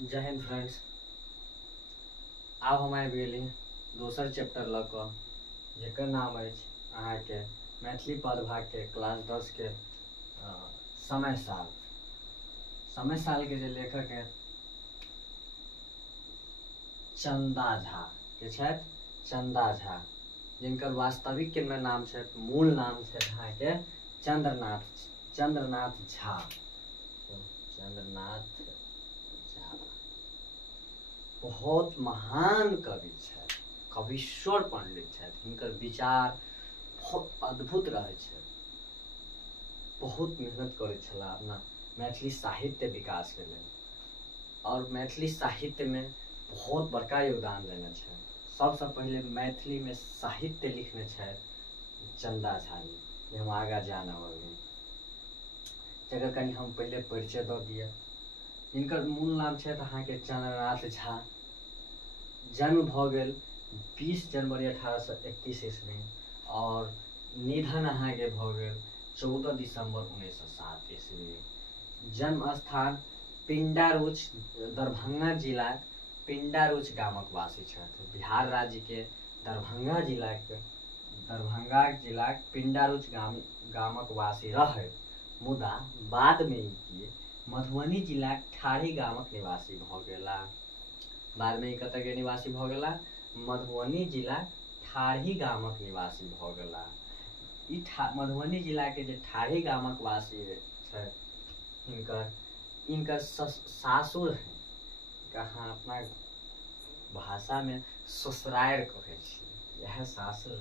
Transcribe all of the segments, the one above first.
जय हिंद फ्रेंड्स। आब हम आबि गेली दोसर चैप्टर लऽ कऽ, जकर नाम अछि अहाँके मैथिली पदभाग के क्लास 10 के समय साल। समय साल के जे लेखक है चंदा झा के छथि, चंदा झा, जिनकर वास्तविक के नाम छथि, मूल नाम छथि अहाँके चंद्रनाथ झा। चंद्रनाथ झा बहुत महान कवि छथि, कविश्वर पंडित छथि। हिनकर विचार बहुत अद्भुत रहे छै। बहुत मेहनत करे छला अपना मैथिली साहित्य विकास के लेल, और मैथिली साहित्य में बहुत बड़का योगदान देने छै। सबसे पहले मैथिली में साहित्य लिखने छै चंदा झा जी, जे हम आगा जानब अभी। जकर कनी हम पहले परिचय दऽ दिए। इनकर मूल नाम छथि अहाँके चंद्रनाथ झा। जन्म भऽ गेल 20 जनवरी 1831 ईस्वी, और निधन अहाँके भऽ गेल 14 दिसंबर 1907 ईस्वी। जन्म स्थान पिंडारुच, दरभंगा जिला पिंडारुच गामक वासी छथि। बिहार राज्य के दरभंगा जिला पिंडारुच गामक वासी रहे, मुदा बाद में ई मधुबनी जिला ठाढ़ी गामक निवासी भऽ गेला। बाद में कतऽ के निवासी भऽ गेला? मधुबनी जिला ठाढ़ी गामक निवासी भऽ गेला। ई मधुबनी जिला के जे ठाढ़ी गामक वासी छै, इनकर सासुर है, कहाँ अपना भाषा में ससुरारि कहै छी, यह सासुर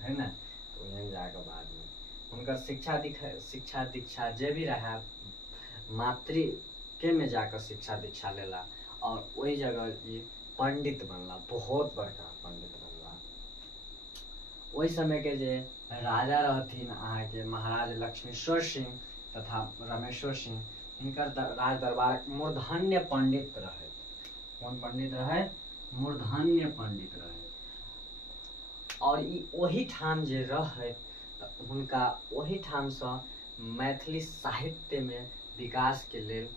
है ना। तो यहाँ जाकर बाद में उनकर शिक्षा दीक्षा जे भी रहा मातृ के में जाकर शिक्षा दीक्षा लेला, और वही जगह ये पंडित बनला, बहुत बड़का पंडित बनला। वही समय के जे राजा रहथिन अहाँके महाराज लक्ष्मीश्वर सिंह तथा रामेश्वर सिंह, इनकर राज दरबार मूर्धन्य पंडित रहे। कौन पंडित रहे? मूर्धन्य पंडित रहे। और ई वही ठाम जे रहे, उनका वही ठाम से मैथिली साहित्य में विकास के लेल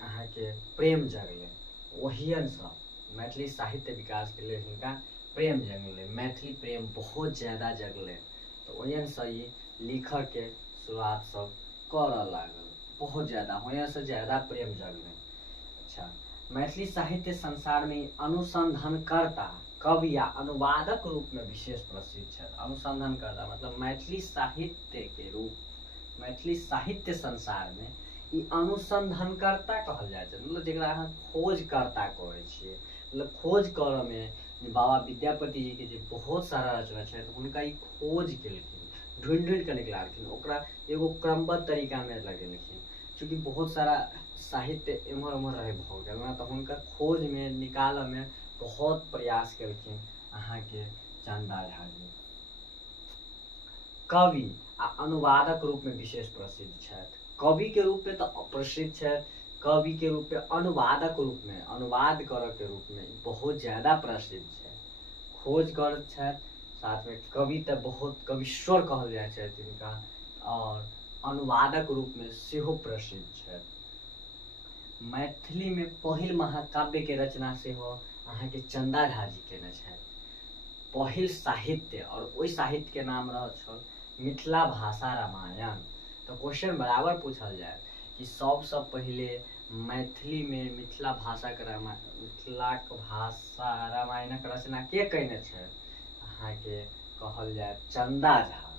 अहाँके प्रेम जगले। वहीन से मैथिली साहित्य विकास के लिए हिनका प्रेम जगले, मैथिली प्रेम बहुत ज्यादा जगले। तो वहीन से ये लिखक के शुरुआत सब कर लागल, बहुत ज्यादा, वहीं से ज्यादा प्रेम जगले। अच्छा, मैथिली साहित्य संसार में अनुसंधानकर्ता, कवि या अनुवादक रूप में विशेष प्रसिद्ध है। अनुसंधानकर्ता मतलब मैथिली साहित्य के रूप, मैथिली साहित्य संसार में ई अनुसंधानकर्ता कहल जाए छै। मतलब जकरा अहाँ खोजकर्ता कहै छियै। मतलब खोज करऽ में बाबा विद्यापति जी के जे बहुत सारा रचना छै, हुनका ई खोज केलखिन, ढूंढ के निकालखिन, ओकरा एगो क्रमबद्ध तरीका में लगेलखिन। चूँकि बहुत सारा साहित्य एम्हर उम्हर रहे भऽ गेल ना, तो हुनका खोज में निकालऽ में बहुत प्रयास केलखिन अहाँके चंदा झा जी। कवि आ अनुवादक रूप में विशेष प्रसिद्ध छथि। कवि के रूप में तो अप्रसिद्ध छथि, कवि के रूप में, अनुवादक रूप में, अनुवाद करऽ के रूप में बहुत ज्यादा प्रसिद्ध है। खोज करैत छथि, साथ में कवि तो बहुत कविश्वर कहल जाए छै तिनका, और अनुवादक रूप में सेहो प्रसिद्ध छथि। मैथिली में पहिल महाकाव्य के रचना सेहो अहाँके चंदा झा जी केने छथि। पहिल साहित्य, और ओहि साहित्य के नाम रह छल मिथिला भाषा रामायण। तो क्वेश्चन बराबर पूछल जाए कि सबसे पहले मैथिली में मिथिला भाषा के रामायणक रचना के कयने छै? अहाँके कहल जाए चंदा झा।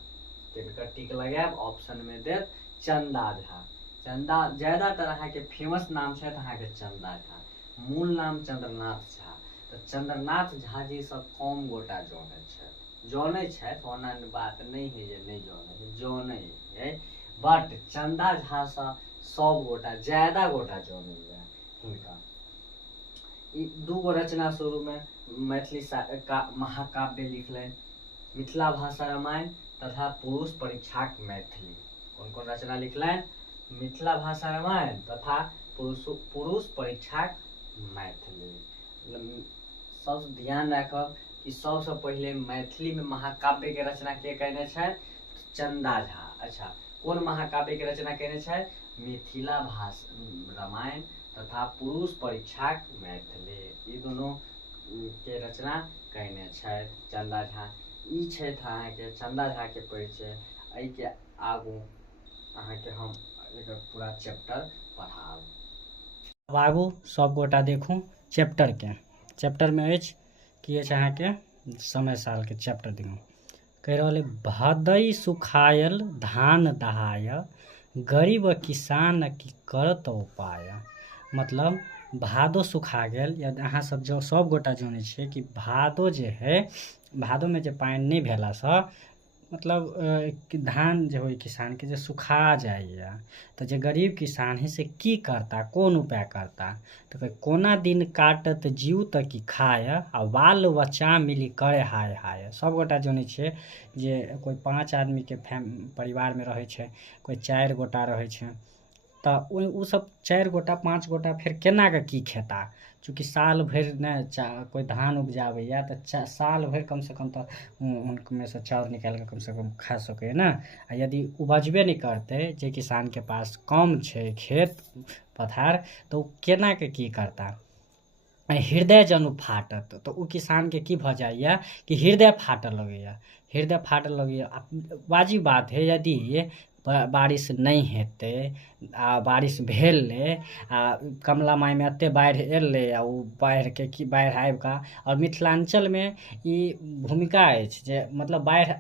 तिनकर टिक लगायब, ऑप्शन में देत चंदा झा। चंदा ज्यादातर अहाँके फेमस नाम छथि अहाँके चंदा झा, मूल नाम चंद्रनाथ झा। तो चंद्रनाथ झा जी सब कम गोटा जानै छथि, ओना बात नहीं है जे नहीं जानै है, बट चंदा झा से सब गोटा, ज्यादा गोटा जानै हिनका। ई दूगो रचना शुरू में मैथिली महाकाव्य लिखलनि, मिथिला भाषा रामायण तथा पुरुष परीक्षाक मैथिली। कौन कौन रचना लिखलनि? मिथिला भाषा रामायण तथा पुरुष परीक्षाक मैथिली। सब ध्यान रखब कि सबसे पहले मैथिली में महाकाव्य के रचना के कयने छथि? चंदा झा। अच्छा, कौन महाकाव्य के रचना कयने छथि? मिथिला भाषा रामायण तथा पुरुष परीक्षाक मैथिली, ई दुनू के रचना कयने छथि चंदा झा। ई छथि अहाँके चंदा झा के परिचय। एहि के आगू अहाँके हम एकर पूरा चैप्टर पढ़ाब। अब आगू सब गोटा देखू चैप्टर के। चैप्टर में अछि कि अछि अहाँके समय साल के चैप्टर देखू। कह रहा है भदई सुखायल धान दहाय, गरीब किसान की करत उपाय। मतलब भादो सुखा गेल, या अहाँ सब जो सब गोटा जानै छियै कि भादो जे है, भादो में जे पानि नहीं भेला से मतलब धान जे होय किसान के जे सुखा जाइए, तो जे गरीब किसान है से की करता, कौन उपाय करता। तो कहे कोना दिन काटत जीव तक की खाय, आ बाल बच्चा मिली करे हाय हाय। सब गोटा जानै छियै जे कोई 5 आदमी के परिवार में रहे छै, कोई 4 गोटा रहे छै, तो उ सब 4 गोटा 5 गोटा फिर केना के की खेता। चूँकि साल भरि ने कोई धान उपजाबैया, तो साल भरि कम से कम तो उनमें से चाउर निकाल के कम से कम खा सके ना। आ यदि उपजबे नहीं करते, जे किसान के पास कम छै खेत पथार, तो केना के की करता। हृदय जनु फाटत, तो उ किसान के की भ जाइए कि हृदय फाटऽ लगैया। हृदय फाटऽ लगैया। वाजिब बात है, यदि बारिश नहीं हेतै आ बारिश भेलै आ कमला माय में एते बाढ़ि एलै आ उ बाढ़िके की बाढ़ि आबि कऽ, और मिथिलांचलमे ई भूमिका अछि जे मतलब बाढ़ि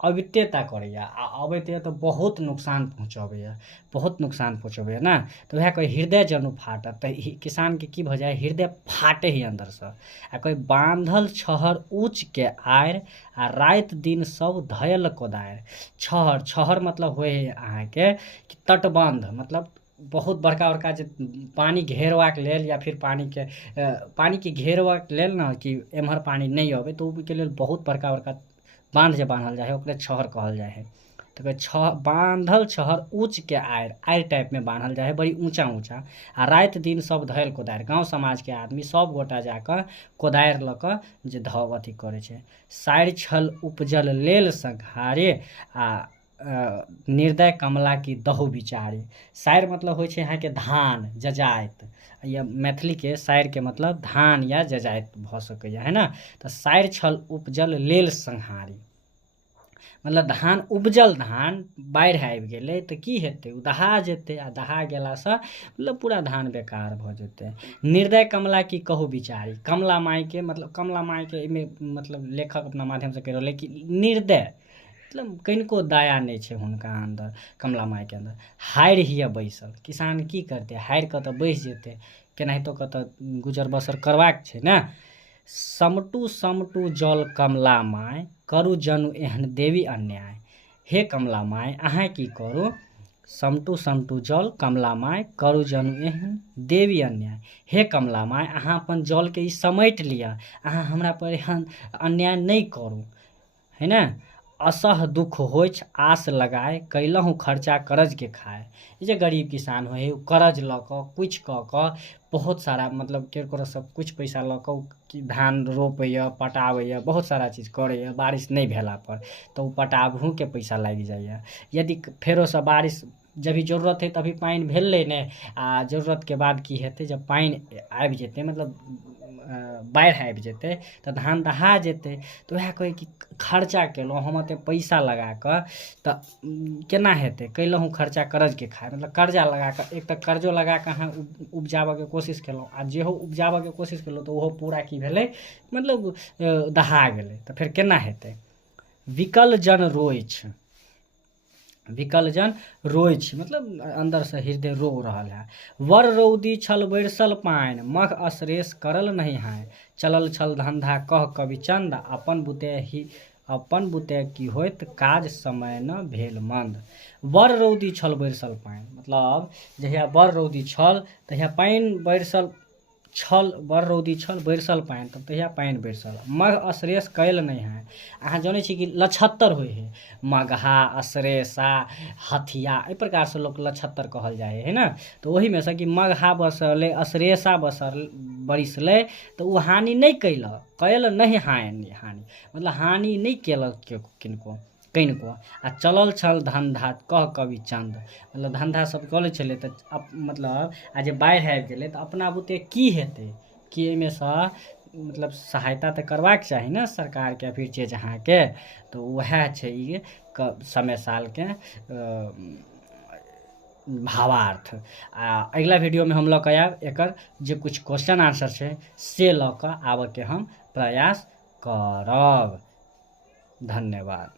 अबिते ता करैया, आ अबैते तऽ बहुत नुकसान पहुँचबैया, बहुत नुकसान पहुँचबैया ना। तो वएह कोई हृदय जनु फाटत, तो किसान के की भ जाए, हृदय फाटे ही अंदर से। आ कोई बांधल छहर ऊँच के आयर, आ रात दिन सब धयल कोदायर। छहर, छहर मतलब होय है अहाँके कि तटबंध, मतलब बहुत बड़का बड़का जे पानी घेरबाक लेल, या फिर पानी के घेरबाक लेल ना, कि एम्हर पानी नहीं अबे, तो के लेल बहुत बड़का बड़का बांध जे बांधल जाए है, ओकरे छहर कहल जाए है। तो बांधल छहर ऊँच के आयर टाइप में बांधल जाए है, बड़ी ऊंचा ऊंचा। आ रात दिन सब धयल कोदारि, गाँव समाज के आदमी सब गोटा जाकर कोदारि लऽ कऽ जे धव अथी करे छै। सारि छल उपजल लेल संघारे, आ निर्दय कमला की दहु विचारे। सारि मतलब होइ छै अहाँके धान, जजाइत, या मैथिली के सारि के मतलब धान या जजाइत भ सकैया, है ना। तो सारि छल उपजल लेल संहारी, मतलब धान उपजल, धान बाढ़ि आबि गेलै तऽ की हेतै, ओ दहा जेतै, आ दहा गेलासँ मतलब पूरा धान बेकार भऽ जेतै। निर्दय कमला की कहू विचारी, कमला माय के मतलब कमला माय के मतलब लेखक अपना माध्यम से कहि रहलै कि निर्दय, मतलब कनिको दया नहीं छै हुनका अंदर, कमला माय के अंदर। हारि हिया बैसल, किसान की करतै, हारि कऽ तऽ बैस जेतै, केनाहितो कऽ तऽ गुजर बसर करबाक छै ने। समटू समटू जल कमला माय, करू जनु एहन देवी अन्याय। हे कमला माय अहाँ की करू, समटू समटू जल कमला माय, करू जनु एहन देवी अन्याय। हे कमला माय अहाँ अपन जल के ई समेट लिअ, अहाँ हमरा पर एहन अन्याय नहीं करू, है ना। असह दुख होइछ आस लगाए, कैलहु खर्चा करज के खाए। जे गरीब किसान होइ है, करज लऽ कऽ कुछ कऽ कऽ बहुत सारा मतलब केकरो सब कुछ पैसा लऽ कऽ धान रोपैया, पटाबैया, बहुत सारा चीज करैया, बारिश नहीं भेला पर तो उ पटाबहू के पैसा लागि जाइया। यदि फेरो से बारिश जब भी जरूरत है तभी पानि भेलै ने, आ जरूरत के बाद की हेतै, जब पानि आबि जेतै मतलब बाढ़ि आबि जेतै तऽ धान दहा जेतै। तऽ वएह कहै कि खर्चा केलहुँ हम एते पैसा लगा कऽ, तऽ केना हेतै, कैलहुँ खर्चा करज के खाए, मतलब कर्जा लगा कऽ, एक तऽ कर्जो लगा कऽ अहाँ उपजाबऽके कोशिश केलहुँ, आ जेहो उपजाबऽके कोशिश केलहुँ तऽ ओहो पूरा की भेलै, मतलब दहा गेलै, तऽ फेर केना हेतै। विकल जन रोइछ, विकल जन रोइछ मतलब अंदर से हृदय रो रहल है। वर रौदी छल बरसल पानि, मघ असरेस करल नहीं है। चलल छल धंधा कह कवि चंद, अपन बुते की होइत काज समय न भेल मंद। वर रौदी छल बरसल पानि, मतलब जहिया वर रौदी छल तहिया पानि बरसल छल, वर रौदी छल बरसल पानि, तब तहिया पानि बरसल। मघ असरेस कैल नहीं है, अहाँ जानै छी कि लछत्तर होइ है, मगहा, असरेसा, हथिया, एहि प्रकार से लोग लछत्तर कहल जाए है ना। तो वही में से कि मगहा बसले, असरेसा बरिसले, तो वो हानि नहीं कैलक, कैल नहीं हानि, मतलब हानि नहीं केलक किनको, कनिको आ चलल छल धन्धा कह कवि चंद, मतलब धन्धा सब करै छलै तऽ मतलब आ जे बाढ़ि आबि गेलै तऽ अपना बुते की हेतै, कि एहिमे सँ मतलब सहायता तऽ करबाक चाही ने सरकारके फिर चीज अहाँके। तऽ वएह छै ई समय सालके भावार्थ। आ अगला वीडियोमे हम लऽ कऽ आयब एकर जे कुछ क्वेश्चन आंसर छै से लऽ कऽ आबऽके हम प्रयास करब। धन्यवाद।